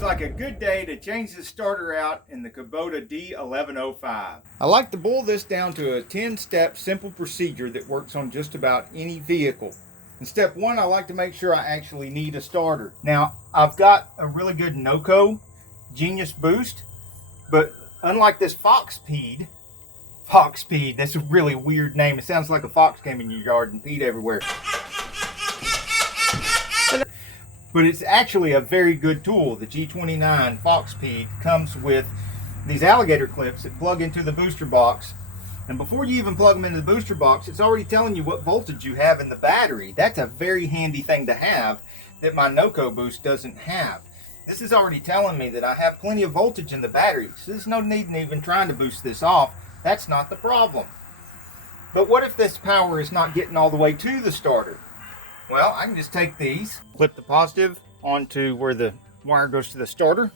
Looks like a good day to change the starter out in the Kubota D1105. I like to boil this down to a 10-step simple procedure that works on just about any vehicle. In step one, I like to make sure I actually need a starter. Now, I've got a really good Noco Genius Boost, but unlike this Fox Peed, that's a really weird name. It sounds like a fox came in your yard and peed everywhere. But it's actually a very good tool. The G29 Fox Peed comes with these alligator clips that plug into the booster box. And before you even plug them into the booster box, it's already telling you what voltage you have in the battery. That's a very handy thing to have that my Noco Boost doesn't have. This is already telling me that I have plenty of voltage in the battery, so there's no need in even trying to boost this off. That's not the problem. But what if this power is not getting all the way to the starter? Well, I can just take these, clip the positive onto where the wire goes to the starter,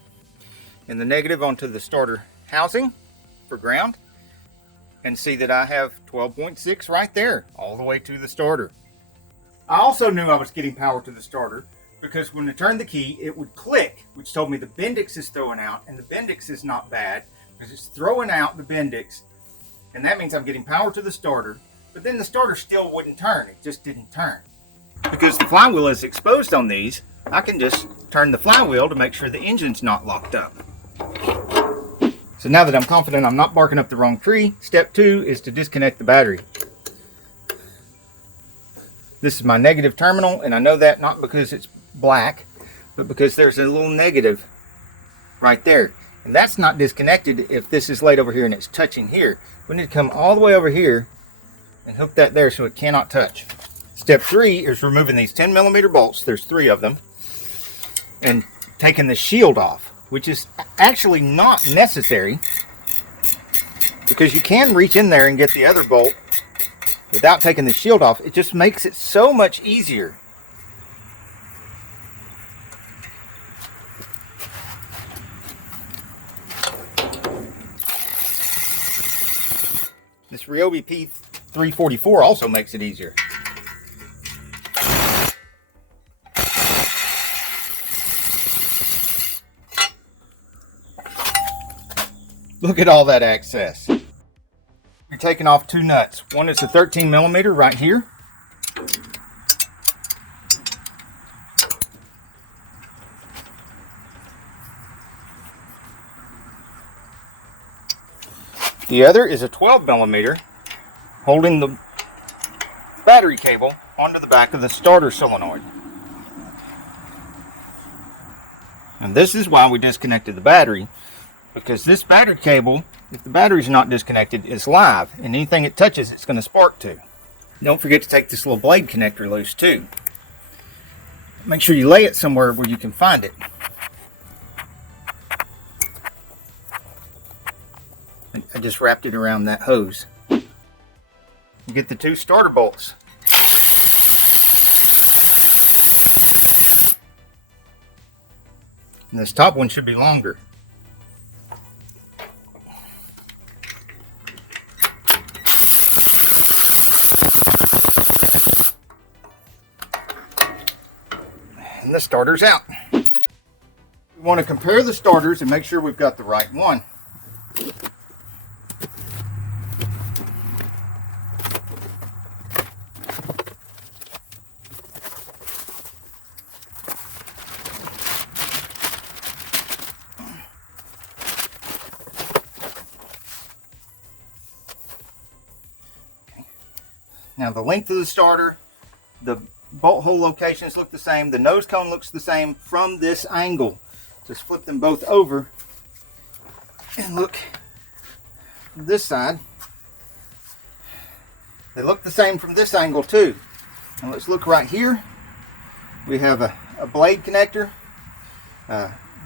and the negative onto the starter housing for ground, and see that I have 12.6 right there, all the way to the starter. I also knew I was getting power to the starter because when I turned the key, it would click, which told me the Bendix is throwing out, and the Bendix is not bad because it's throwing out the Bendix, and that means I'm getting power to the starter, but then the starter still wouldn't turn. It just didn't turn. Because the flywheel is exposed on these, I can just turn the flywheel to make sure the engine's not locked up. So now that I'm confident I'm not barking up the wrong tree, step two is to disconnect the battery. This is my negative terminal, and I know that not because it's black, but because there's a little negative right there. And that's not disconnected if this is laid over here and it's touching here. We need to come all the way over here and hook that there so it cannot touch. Step three is removing these 10mm bolts, there's 3 of them, and taking the shield off, which is actually not necessary because you can reach in there and get the other bolt without taking the shield off. It just makes it so much easier. This Ryobi P344 also makes it easier. Look at all that access. You're taking off 2 nuts. One is the 13mm right here. The other is a 12mm holding the battery cable onto the back of the starter solenoid. And this is why we disconnected the battery. Because this battery cable, if the battery's not disconnected, is live, and anything it touches, it's going to spark to. Don't forget to take this little blade connector loose too. Make sure you lay it somewhere where you can find it. I just wrapped it around that hose. You get the 2 starter bolts. And this top one should be longer. And the starter's out. We want to compare the starters and make sure we've got the right one. Now the length of the starter, the bolt hole locations look the same. The nose cone looks the same from this angle. Just flip them both over and look this side. They look the same from this angle too. Now let's look right here. We have a blade connector.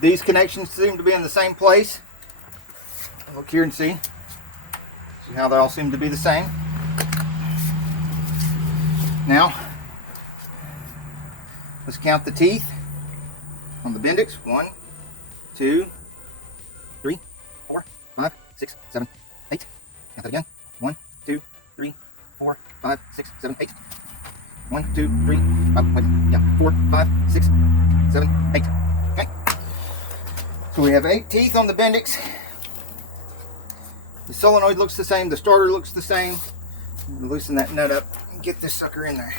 These connections seem to be in the same place. Look here and see how they all seem to be the same. Now, let's count the teeth on the Bendix. 1, 2, 3, 4, 5, 6, 7, 8. Count that again. 1, 2, 3, 4, 5, 6, 7, 8. 1, 2, 3, 4, 5, 6, 7, 8. Okay. So we have 8 teeth on the Bendix. The solenoid looks the same, the starter looks the same. Loosen that nut up and get this sucker in there.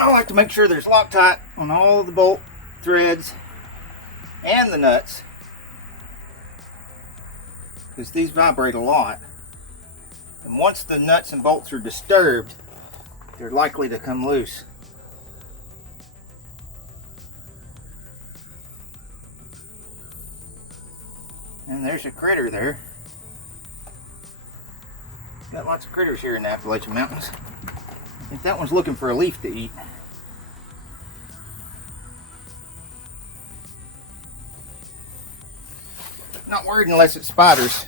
I like to make sure there's Loctite on all the bolt threads and the nuts, because these vibrate a lot, and once the nuts and bolts are disturbed, they're likely to come loose. And there's a critter there. Got lots of critters here in the Appalachian Mountains. I think that one's looking for a leaf to eat. Not worried unless it's spiders.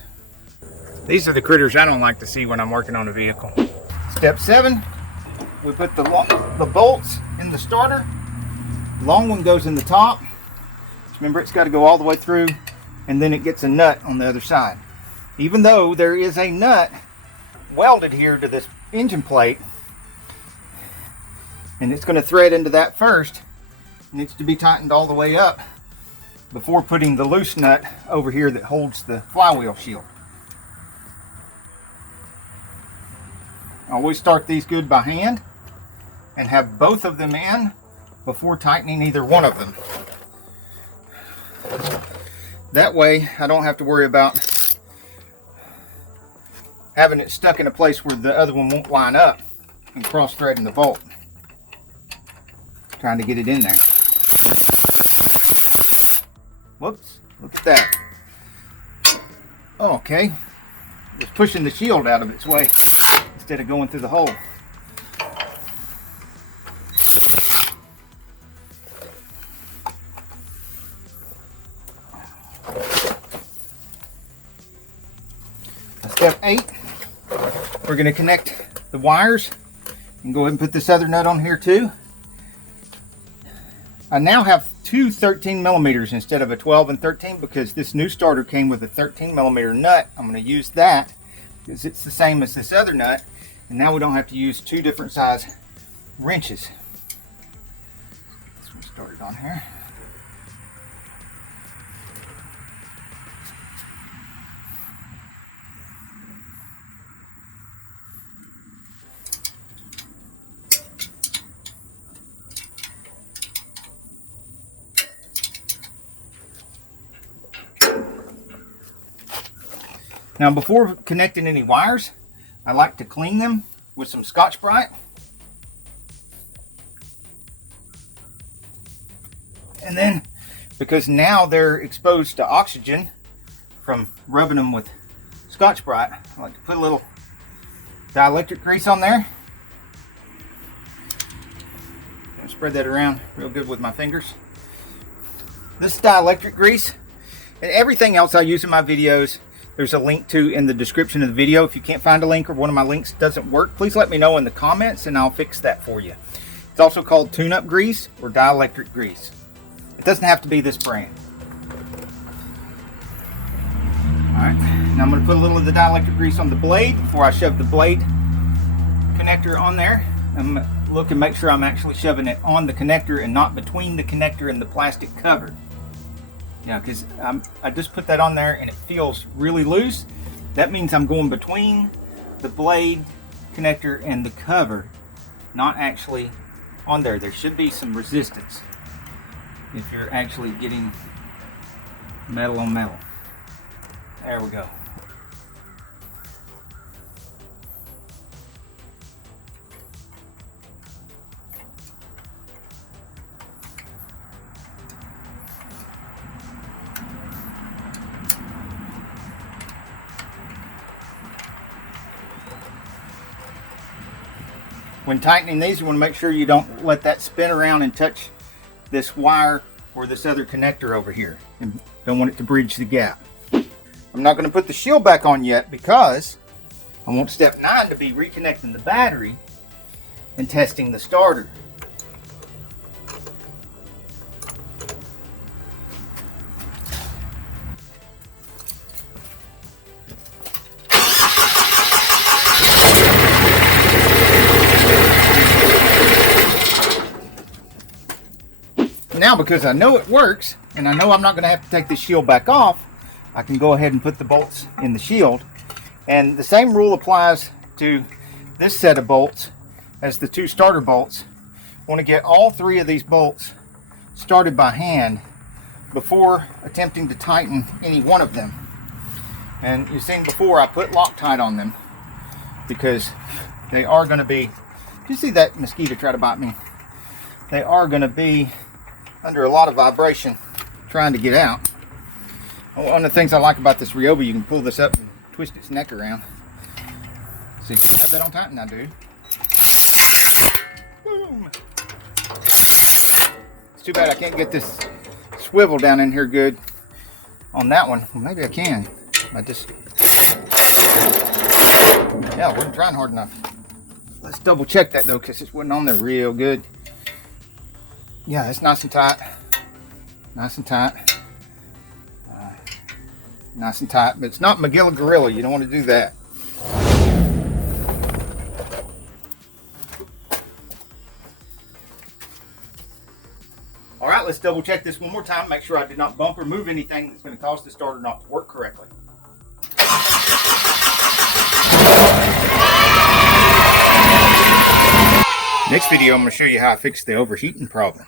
These are the critters I don't like to see when I'm working on a vehicle. Step 7, we put the bolts in the starter. The long one goes in the top. Remember, it's got to go all the way through, and then it gets a nut on the other side. Even though there is a nut welded here to this engine plate, and it's going to thread into that first, it needs to be tightened all the way up before putting the loose nut over here that holds the flywheel shield. Always start these good by hand and have both of them in before tightening either one of them. That way I don't have to worry about having it stuck in a place where the other one won't line up and cross threading the bolt. Trying to get it in there. Whoops, look at that. Okay, just pushing the shield out of its way instead of going through the hole. Step 8, we're going to connect the wires and go ahead and put this other nut on here too. I now have two 13 millimeters instead of a 12 and 13 because this new starter came with a 13 millimeter nut. I'm going to use that because it's the same as this other nut, and now we don't have to use two different size wrenches. Let's start it on here. Now, before connecting any wires, I like to clean them with some Scotch-Brite. And then, because now they're exposed to oxygen from rubbing them with Scotch-Brite, I like to put a little dielectric grease on there. And spread that around real good with my fingers. This dielectric grease and everything else I use in my videos, there's a link to in the description of the video. If you can't find a link or one of my links doesn't work, please let me know in the comments and I'll fix that for you. It's also called tune-up grease or dielectric grease. It doesn't have to be this brand. Alright, now I'm going to put a little of the dielectric grease on the blade before I shove the blade connector on there. I'm going to look and make sure I'm actually shoving it on the connector and not between the connector and the plastic cover. Yeah, because I just put that on there and it feels really loose. That means I'm going between the blade connector and the cover, not actually on there. There should be some resistance if you're actually getting metal on metal. There we go. When tightening these, you want to make sure you don't let that spin around and touch this wire or this other connector over here. And don't want it to bridge the gap. I'm not going to put the shield back on yet because I want step 9 to be reconnecting the battery and testing the starter. Now now, because I know it works, and I know I'm not going to have to take this shield back off, I can go ahead and put the bolts in the shield. And the same rule applies to this set of bolts as the 2 starter bolts. I want to get all 3 of these bolts started by hand before attempting to tighten any one of them. And you've seen before, I put Loctite on them because they are going to be, you see that mosquito try to bite me? They are going to be under a lot of vibration trying to get out. One of the things I like about this Ryobi, you can pull this up and twist its neck around. See, have that on tight now, dude. Boom. It's too bad I can't get this swivel down in here good on that one. Well, maybe I can. I just, yeah, I wasn't trying hard enough. Let's double check that though, because it wasn't on there real good. Yeah, it's nice and tight. Nice and tight. Nice and tight, but it's not Magilla Gorilla. You don't want to do that. All right, let's double check this one more time. Make sure I did not bump or move anything that's going to cause the starter not to work correctly. Next video, I'm going to show you how I fix the overheating problem.